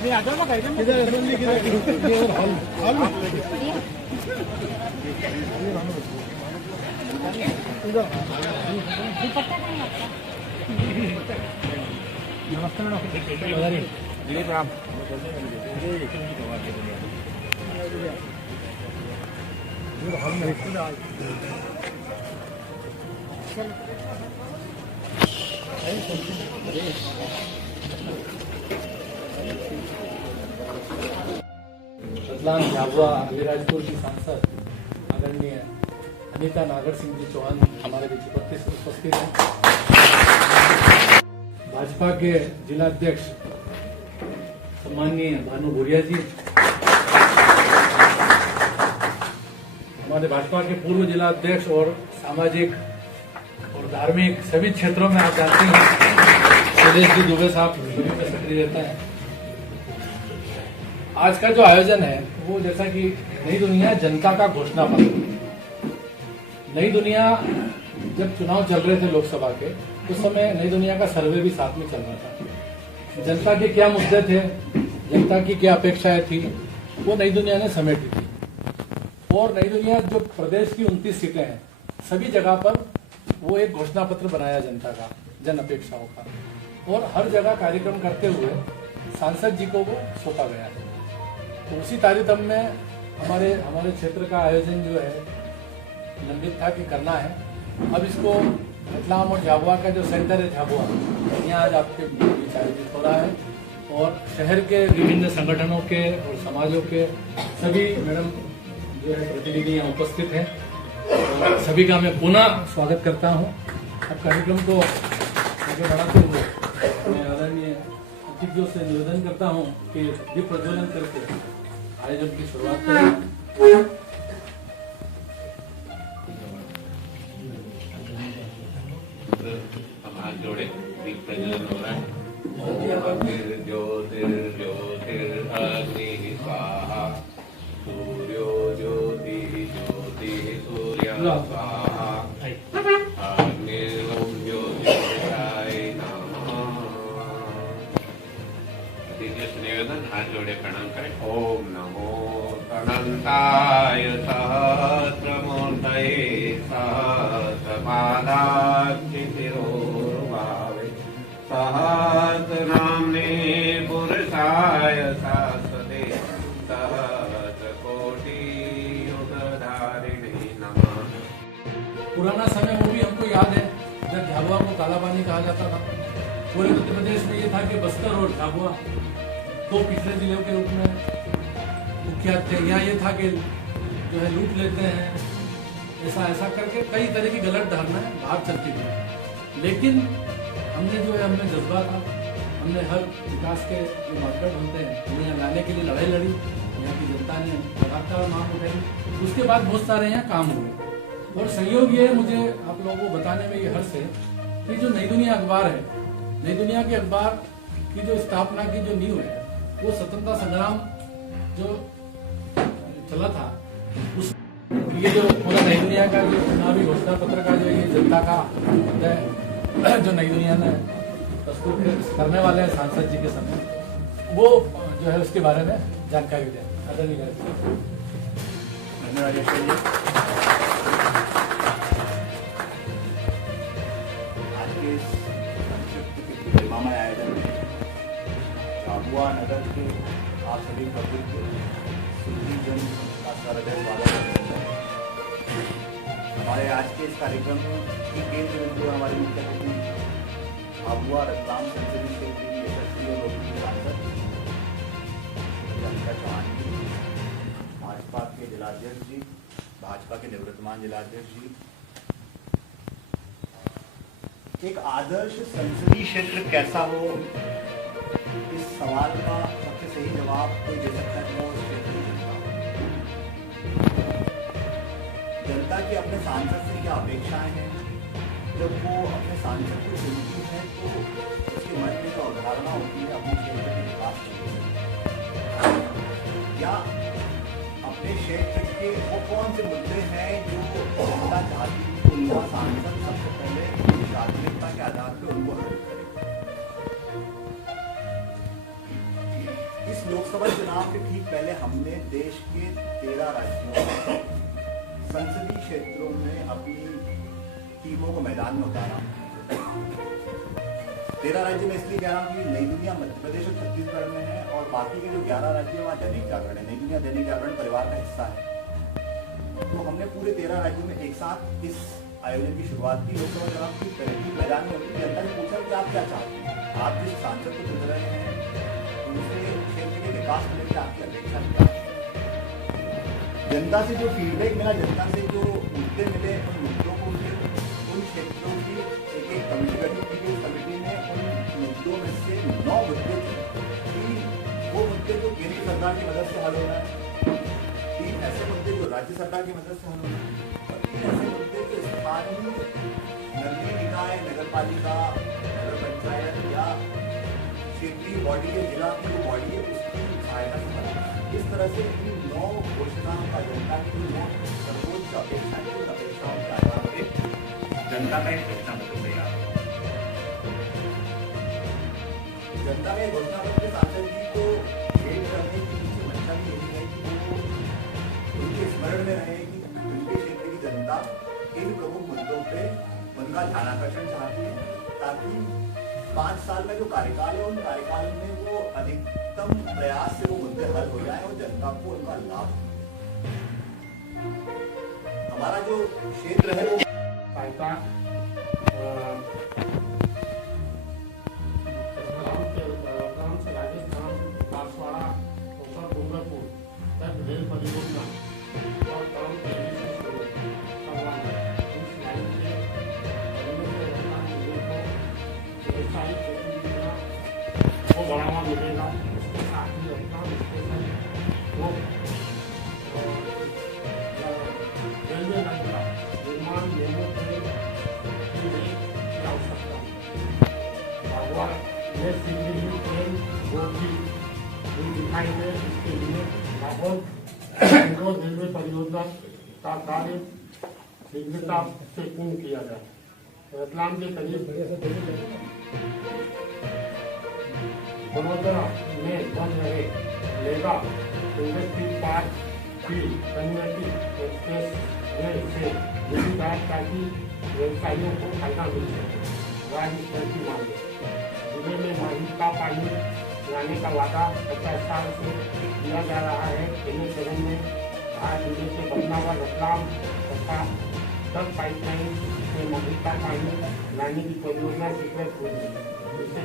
नमस्ते मैडम। रतलाम झाबुआ अलीराजपुर की सांसद आदरणीय अनीता नागर सिंह जी चौहान हमारे बीच उपस्थित हैं। भाजपा के जिला अध्यक्ष सम्माननीय भानु भूरिया जी, हमारे भाजपा के पूर्व जिला अध्यक्ष और सामाजिक और धार्मिक सभी क्षेत्रों में आप जानते हैं सुरेश जी दुबे साहब सभी में सक्रिय रहते हैं। आज का जो आयोजन है वो जैसा कि नई दुनिया जनता का घोषणा पत्र। नई दुनिया जब चुनाव चल रहे थे लोकसभा के, उस समय नई दुनिया का सर्वे भी साथ में चल रहा था। जनता के क्या मुद्दे थे, जनता की क्या अपेक्षाएं थी, वो नई दुनिया ने समेटी थी। और नई दुनिया जो प्रदेश की 29 सीटें हैं, सभी जगह पर वो एक घोषणा पत्र बनाया जनता का, जन अपेक्षाओं का, और हर जगह कार्यक्रम करते हुए सांसद जी को वो सौंपा गया है। तो उसी तारतम्य में हमारे क्षेत्र का आयोजन जो है लंबित था कि करना है। अब इसको रतलाम और झाबुआ का जो सेंटर है झाबुआ, यहाँ आज आपके बीच आयोजित हो रहा है और शहर के विभिन्न संगठनों के और समाजों के सभी मैडम जो है प्रतिनिधि यहाँ उपस्थित हैं और सभी का मैं पुनः स्वागत करता हूँ। अब कार्यक्रम को आगे बढ़ाते हुए मैं आदरणीय अतिथियों से निवेदन करता हूँ कि दीप प्रज्वलन करके आयोजन की शुरुआत करें। हाथ जोड़े, दीप प्रज्वलन हो रहा है। ज्योतिर्ज्योतिर् अग्नि स्वाहा, सूर्यो ज्योति ज्योति सूर्य स्वाहा, अग्निर् ज्योतिराय नमः। निवेदन, हाथ जोड़े प्रणाम करें। ओम नमो अनंताय सहस्रमूर्तये सहस्रपादाय सहस्रनाम्ने पुरुषाय शाश्वते सहस्रकोटि युगधारिणे नमः। पुराना समय वो भी हमको याद है जब झाबुआ को काला पानी कहा जाता था। पूरे उत्तर प्रदेश में ये था कि बस्तर और झाबुआ दो पिछड़े जिलों के रूप में मुख्यात थे। यहाँ ये था कि जो है लूट लेते हैं, ऐसा करके कई तरह की गलत धारणाएं बाहर चलती थी। लेकिन हमने जज्बा था, हमने हर विकास के जो मार्केट होते हैं उन्हें यहाँ लाने के लिए लड़ाई लड़ी। यहाँ की जनता ने लगातार मांग उठाई, उसके बाद बहुत सारे यहाँ काम हुए। और सहयोग ये मुझे आप लोगों को बताने में ये हर्ष है कि जो नई दुनिया अखबार है, नई दुनिया के अखबार की जो स्थापना की जो नींव है, वो स्वतंत्रता संग्राम जो चला था, उस ये जो पूरा नई दुनिया का जो चुनावी घोषणा पत्र का जो ये जनता का जो नई दुनिया ने प्रस्तुत करने वाले हैं सांसद जी के समय, वो जो है उसके बारे में जानकारी दें। आदरणीय धन्यवाद। आज के इस महिमामय आयोजन में झाबुआ नगर के आप सभी पब्लिक जन का हृदय स्वागत है। हमारे आज के इस कार्यक्रम की केंद्र बिंदु हमारे मुख्य अतिथि झाबुआ रतलाम संसदीय क्षेत्र की यशस्वी और लोकप्रिय सांसद अनीता चौहान जी, भाजपा के जिलाध्यक्ष जी, भाजपा के निवर्तमान जिलाध्यक्ष जी। एक आदर्श संसदीय क्षेत्र कैसा हो, इस सवाल का सबसे सही जवाब कोई दे सकता है वो क्षेत्र की जनता। जनता की अपने सांसद से क्या अपेक्षाएं हैं, जब वो अपने सांसद को चुनती है तो उसके मन में जो अवधारणा होती है अपने क्षेत्र के विकास के लिए, या अपने क्षेत्र के वो कौन से मुद्दे हैं जो जनता चाहती है कि उनका सांसद सबसे पहले प्राथमिकता के आधार पर उनको हल करे। इस पहले हमने देश के 13 राज्यों में संसदीय क्षेत्रों में अपनी टीमों को मैदान में उतारा। 13 राज्य में इसलिए कह रहा हूँ कि नई दुनिया मध्य प्रदेश और छत्तीसगढ़ में है और बाकी के जो 11 राज्य हैं वहाँ दैनिक जागरण है। नई दुनिया दैनिक जागरण परिवार का हिस्सा है। तो हमने पूरे 13 राज्यों में एक साथ इस आयोजन की शुरुआत की। लोकसभा चुनाव की पहली मैदान में होती जनता ने पूछा कि आप क्या चाहते हैं, आप जिस सांसद को चुन रहे हैं उनसे क्षेत्र के विकास को लेकर आपकी अपेक्षा क्या है। जनता से जो फीडबैक मिला, जनता से जो मुद्दे मिले, उन मुद्दों को उन क्षेत्रों की एक एक कमेटी गठित की गई। कमेटी ने उन मुद्दों में से 9 मुद्दे थे कि वो मुद्दे जो केंद्र सरकार की मदद से हल होना है, 3 ऐसे मुद्दे जो राज्य सरकार की मदद से हल होना है और 3 ऐसे मुद्दे जो स्थानीय नगरीय निकाय, नगर पालिका, नगर पंचायत या क्षेत्रीय बॉडी है, जिला की जो बॉडी है उसकी सहायता से हल होना है। इस तरह से इन 9 घोषणाओं का जनता की जो सर्वोच्च अपेक्षा है, उन अपेक्षाओं के आधार पर जनता का एक घोषणा पत्र तैयार। जनता में घोषणा पत्र सांसद जी को भेंट करने की पीछे मंशा भी यही है कि वो उनके स्मरण में रहे कि उनके क्षेत्र की जनता इन प्रमुख मुद्दों पे उनका ध्यानाकर्षण चाहती है, ताकि 5 साल में जो कार्यकाल है उन कार्यकाल में वो अधिकतम प्रयास से वो मुद्दे हल हो जाए और जनता को उनका लाभ। हमारा जो क्षेत्र है वो राजस्थान, बांसवाड़ा, डूंगरपुर तक रेल परियोजना और काम तेजी से शुरू करवाना। इस लाइन के व्यवसायिक गतिविधियां को बढ़ावा मिलेगा। इसके साथ ही रतलाम स्टेशन को रेलवे लाइन का निर्माण लोगों के लिए आवश्यकता भगवान ये सिंगली ट्रेन गोभी दिखाई दे। इसके लिए भागवत रेलवे परियोजना का कार्य शीघ्रता से पूर्ण किया जाए। रतलाम के करीब बड़ोदरा में बन रहे लेगा इंडस्ट्री पार्क की कन्वर्टी एक्सप्रेस वे से मिली जाए ताकि व्यवसायियों को फायदा मिल सके। राज्य स्तर की मांग जिले में माही का पानी लाने का वादा 50 साल से किया जा रहा है। पहले चरण में आज जिले से बदनावर, रतलाम तथा सब पाइपलाइन से माही का पानी लाने की परियोजना स्वीकृत हुई। इसे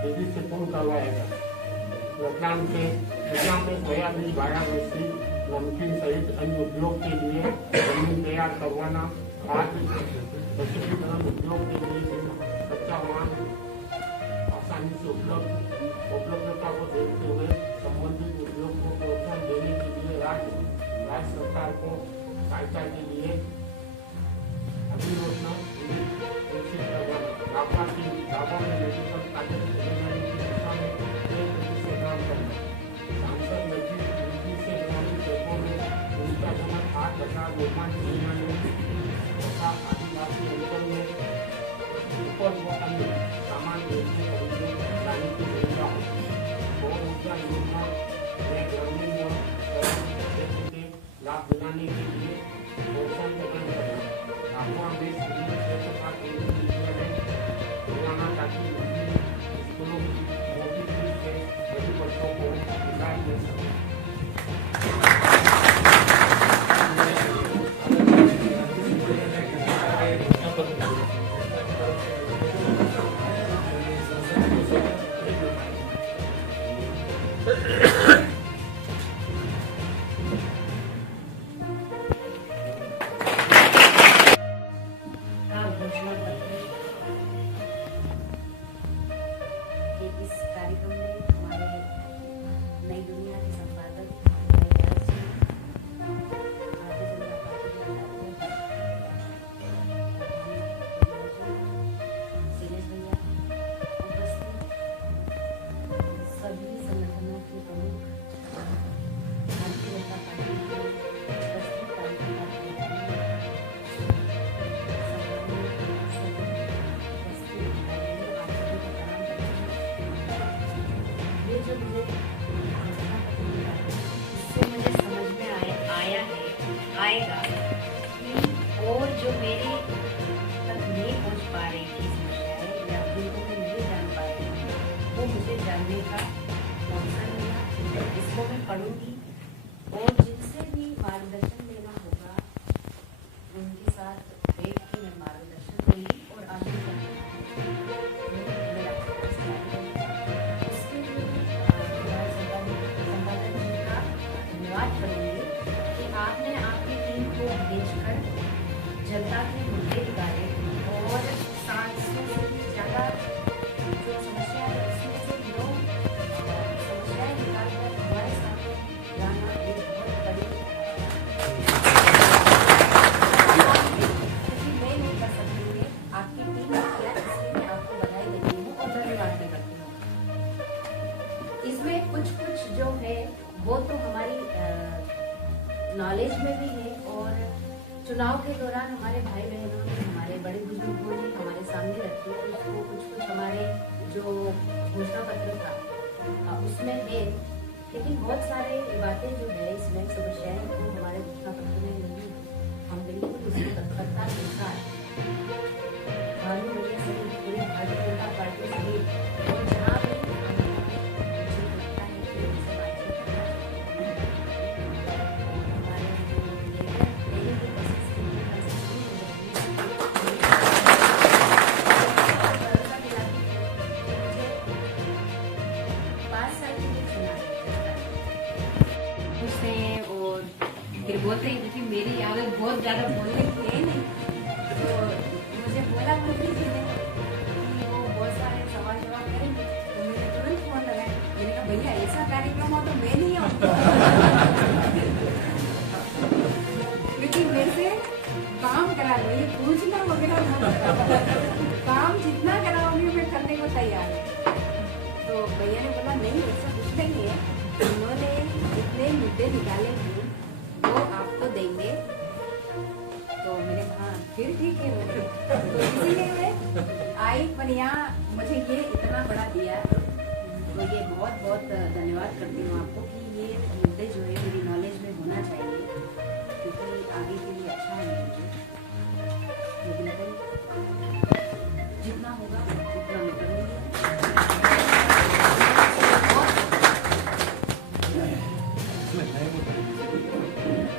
तेजी से पूर्ण करवाएगा। रतलाम में सोयाबीन, गाया, मिश्री, नमकीन सहित अन्य उद्योग के लिए जमीन तैयार करवाना। खाद्य प्रसंस्करण उद्योग के लिए कच्चा माल आसानी से उपलब्धता को देखते हुए संबंधित उद्योग को प्रोत्साहन देने के लिए राज्य सरकार को सहायता के लिए अभियोजना विकसित करवाना। लाभा में मेडिकल कॉलेज बनाने की दिशा में तेजी से काम करना। सांसद नजदीक से ग्रामीण क्षेत्रों में उनका समझ 8,000 निर्माण किए जाने तथा आदिवासी अंचल में उपज व अन्य सामान बेचने लाने की योजना होगी। सौर ऊर्जा योजना में ग्रामीण व क्षेत्र के लाभ दिलाने के लिए प्रोत्साहन प्रदान करना। अफवाह में सभी क्षेत्र का केंद्रीय विद्यालय दिलाना ताकि स्कूलों मोदी से सभी बच्चों को लाभ मिल सके। आएगा कि और जो मेरे तक नहीं पहुंच पा रही थी समस्याएं या जिनको मैं नहीं जान पा रही थी, वो मुझे जानने का मौका मिला। इसको मैं पढ़ूंगी और जिनसे भी मार्गदर्शन लेना होगा उनके साथ बैठ के मैं मार्गदर्शन दूंगी और आगे उसके लिए संपादक जी का धन्यवाद करूंगी कि आपने आपकी टीम को भेजकर जनता के मुद्दे निकाले और 700 से भी ज़्यादा जो समस्या है उसमें से लोग समस्याएं निकालकर हमारे सामने लाना एक बहुत बड़ी मैं नहीं कर सकती है, आपकी टीम ने किया, इसलिए मैं आपको बधाई देती हूँ और धन्यवाद भी करती हूँ। इसमें कुछ जो है वो तो हमारी नॉलेज में भी है और चुनाव के दौरान हमारे भाई बहनों ने, हमारे बड़े बुजुर्गों ने हमारे सामने रखी, उसको कुछ हमारे जो घोषणा पत्र था उसमें है, लेकिन बहुत सारे बातें जो है इसमें समस्याएं वो हमारे घोषणा पत्र में नहीं है। हम बिल्कुल उसकी तत्परता के साथ भानु मीडिया सहित पूरी भारतीय जनता पार्टी सहित और जहाँ भी मुझे लगता है कि उनसे बातचीत करना हमारे डेली की कोशिश की भरोसा दिलाती है कि मुझे 5 साल के लिए चुना पूछते हैं और फिर बोलते हैं, क्योंकि मेरी आदत बहुत ज़्यादा बोलने की है नहीं, तो मुझे बोला मंत्री जी ने कि वो बहुत सारे सवाल जवाब करेंगे, तो मैंने तुरंत फोन लगाया, मैंने कहा भैया ऐसा कार्यक्रम हो तो मैं नहीं आऊँ क्योंकि मेरे से काम करा लो, ये पूछना वगैरह मत कराओ, काम जितना कराओगे मैं करने को तैयार हूँ। तो भैया ने बोला नहीं ऐसा कुछ नहीं है, उन्होंने जितने मुद्दे निकाले हैं वो आपको देंगे। तो मैंने कहा फिर ठीक है, तो इसीलिए मैं आई, पर यहाँ मुझे ये इतना बड़ा दिया, तो ये बहुत बहुत धन्यवाद करती हूँ आपको कि ये मुद्दे जो है मेरी नॉलेज में होना चाहिए, क्योंकि आगे के लिए अच्छा है मुझे। लेकिन जितना होगा उतना मैं करूँगी।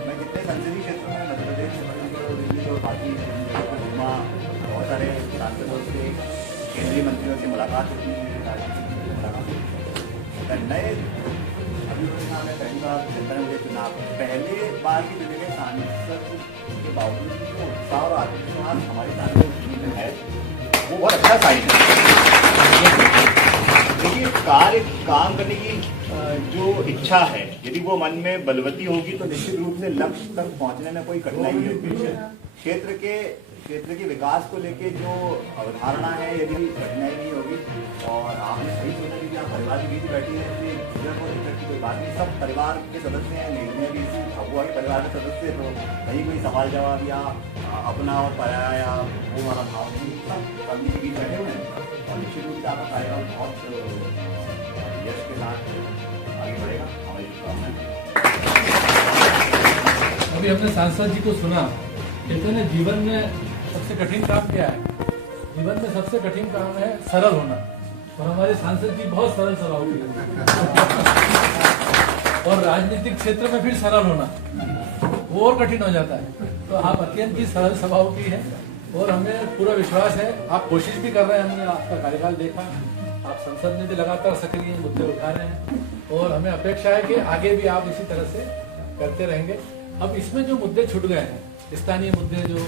मैं जितने संसदीय क्षेत्रों में मध्य प्रदेश, छत्तीसगढ़ और दिल्ली और बाकी घूमा, बहुत सारे सांसदों से, केंद्रीय मंत्रियों से मुलाकात होती है, राजनीतिक से मुलाकात होती है। नए अभी नाम है पहली बार जनता ने मुझे चुना, पहले बार की चुने गए सांसद के बावजूद जो उत्साह और आत्मविश्वास हमारे सांसद में है वो बहुत अच्छा साइन है। देखिए काम करने की जो इच्छा है यदि वो मन में बलवती होगी तो निश्चित रूप से लक्ष्य तक पहुंचने में कोई कठिनाई नहीं होगी। क्षेत्र के विकास को लेके जो अवधारणा है यदि कठिनाई नहीं होगी, और आपने सही सोचा कि आप परिवार के बीच बैठी है कि दिक्कत की कोई बात नहीं, सब परिवार के सदस्य हैं, लेकिन भी इसी हुआ के परिवार के सदस्य, तो कहीं कोई सवाल जवाब या अपना और पराया या वो वाला भाव नहीं, सब फैमिली के बीच बैठे हुए हैं और निश्चित रूप से आपका कार्यक्रम बहुत यश के साथ आगे बढ़ेगा। हमारी शुभकामनाएं। अभी हमने सांसद जी को सुना, कहते हैं जीवन में सबसे कठिन काम क्या है? जीवन में सबसे कठिन काम है सरल होना, और हमारे सांसद जी बहुत सरल स्वभाव के और राजनीतिक क्षेत्र में फिर सरल होना वो और कठिन हो जाता है। तो आप अत्यंत ही सरल स्वभाव की हैं और हमें पूरा विश्वास है, आप कोशिश भी कर रहे हैं, हमने आपका कार्यकाल देखा, आप संसद में भी लगातार सक्रिय मुद्दे उठा रहे हैं और हमें अपेक्षा है कि आगे भी आप इसी तरह से करते रहेंगे। अब इसमें जो मुद्दे छूट गए हैं, स्थानीय मुद्दे जो